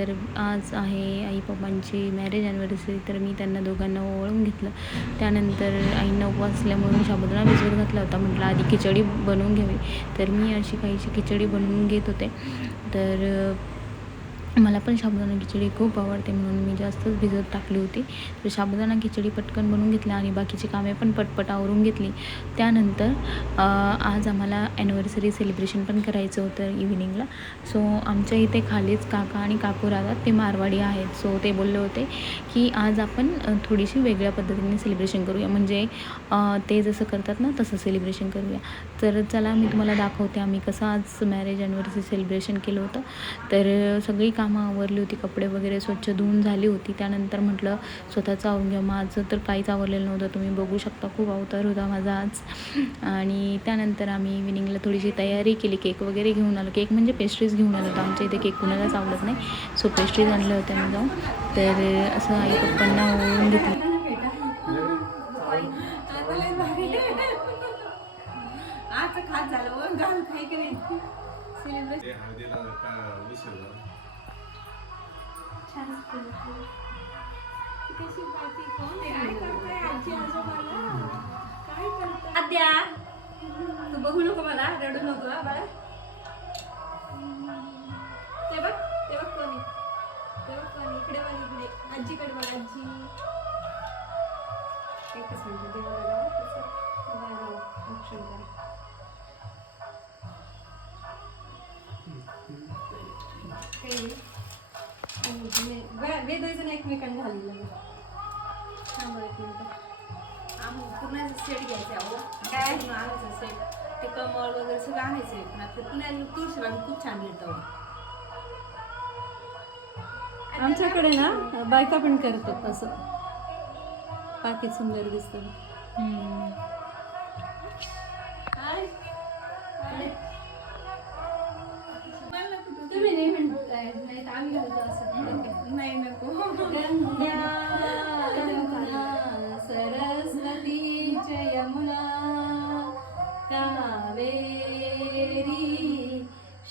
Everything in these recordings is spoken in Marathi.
तर आज आहे आई पप्पांची मॅरेज ॲनिव्हर्सरी, तर मी त्यांना दोघांना ओवाळून घेतलं. त्यानंतर आईंना उपवास असल्यामुळे मी साबुदाणा भिजवत घातला होता. म्हटलं आधी खिचडी बनवून घ्यावी, तर मी अशी काहीशी खिचडी बनवून घेत होते. तर मला पण साबुदाणा खिचडी खूप आवडते, म्हणून मी जास्तच भिजत टाकली होती. तर साबुदाणा खिचडी पटकन बनवून घेतली आणि बाकीची कामे पण पटपट आवरून घेतली. त्यानंतर आज आम्हाला ॲनिव्हर्सरी सेलिब्रेशन पण करायचं होतं इव्हिनिंगला. सो आमच्या इथे खालीच काका आणि काकू राहतात, ते मारवाडी आहेत. सो ते बोलले होते की आज आपण थोडीशी वेगळ्या पद्धतीने सेलिब्रेशन करूया, म्हणजे ते जसं करतात ना तसं सेलिब्रेशन करूया. तर चला मी तुम्हाला दाखवते आम्ही कसं आज मॅरेज ॲनिव्हर्सरी सेलिब्रेशन केलं होतं. तर सगळी कामं आवरली होती, कपडे वगैरे स्वच्छ धुवून झाली होती. त्यानंतर म्हटलं स्वतःचं आवरून घ्या. माझं तर काहीच आवरलेलं नव्हतं, तुम्ही बघू शकता, खूप अवतार होता माझा आज. आणि त्यानंतर आम्ही इव्हिनिंगला थोडीशी तयारी केली, केक वगैरे घेऊन आलो. केक म्हणजे पेस्ट्रीज घेऊन आलो होतं, आमच्या इथे केक कुणालाच आवडत नाही. सो पेस्ट्रीज आणल्या होत्या मी जाऊन. तर असं आई पप्पांना ओळून घेतलं. खात झालं घाल काही करेल तू बघू नको मला, रडू नको बाळा. ते बघ कोणी, इकडे बघ, इकडे आजीकडे बघ. आजी एकच मिनिट देवाला ऑप्शन करा. वेदायचं एकमेकांना घालून थांबा एक मिनिट. पूर्ण सेट घ्यायचे अहो, काय आणायचं सेट, ते कमळ वगैरे सगळं आणायचं आहे. पण आता पुण्याला तुळशीबाग खूप छान मिळतं आमच्याकडे ना. बायका पण करतात तसं, पाकिट सुंदर दिसतं. तुम्ही नाही म्हणताय, नाही तर आम्ही घालतो असं. नाही नको. सरस्वती च यमुना कावेरी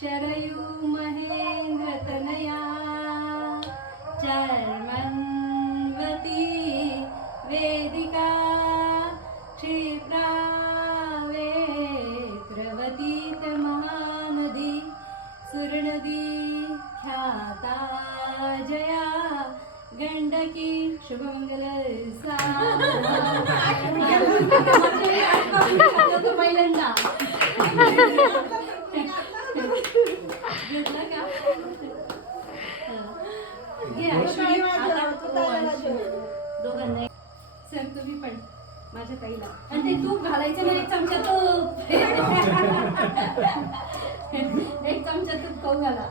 शरयू महेंद्र तनया चर्मन्वती वेदिका क्षिप्रा वेत्रवतीत महानदी सुरनदी ख्याता जया गंडकी शुभमंगल पहिल्यांदा दोघांना. सर तुम्ही पण माझ्या ताईला, आणि ते तूप घालायचं ना, एक चमचा तूप, एक चमचा तूप खाऊ घाला.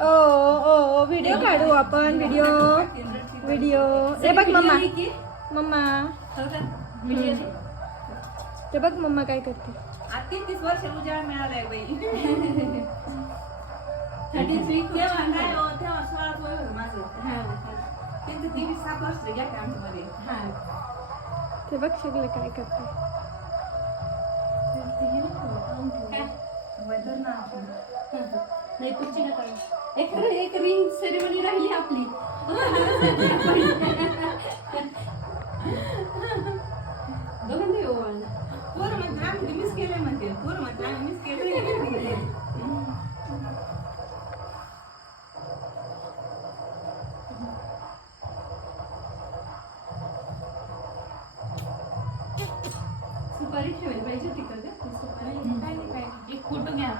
ओ व्हिडिओ काढू आपण, व्हिडिओ. हे बघ मम्मा, ते बघ मम्मा काय करते. 30 वर्ष उजाळा मिळालाय बाई. तेव्हा 16 वय होतं माझं. त्यांचं 7 वर्ष घ्या का आमच्यामध्ये. ते बघ सगळं काय करते. नाही कुठची नका, एक रिंग सेरेमनी राहिली आपली. दोघांना येऊ पोरं म्हणते आम्ही मिस केलंय, म्हणते पोरं म्हणते आम्ही मिस केलंय. सुपारी ठेवायला पाहिजे तिकडे. एक फोटो घ्या.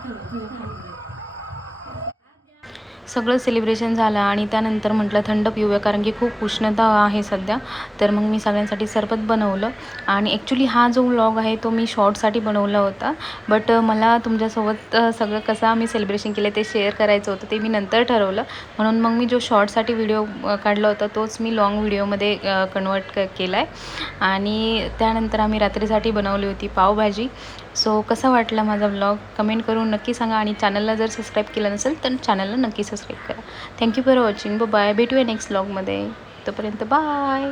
सगळं सेलिब्रेशन झालं आणि त्यानंतर म्हटलं थंड पिऊया, कारण की खूप उष्णता आहे सध्या. तर मग मी सगळ्यांसाठी सरबत बनवलं. आणि ॲक्च्युली हा जो व्लॉग आहे तो मी शॉर्टसाठी बनवला होता, बट मला तुमच्यासोबत सगळं कसं आम्ही सेलिब्रेशन केलं ते शेअर करायचं होतं, ते मी नंतर ठरवलं. म्हणून मग मी जो शॉर्टसाठी व्हिडिओ काढला होता तोच मी लाँग व्हिडिओमध्ये कन्वर्ट केला आहे. आणि त्यानंतर आम्ही रात्रीसाठी बनवली होती पावभाजी. सो कसा वाटला माझा व्लॉग कमेंट करून नक्की सांगा. आणि चॅनलला जर सबस्क्राईब केलं नसेल तर चॅनलला नक्की सबस्क्राईब करा. Thank you for watching. बाय. भेटूया नेक्स्ट व्लॉगमध्ये. तोपर्यंत बाय.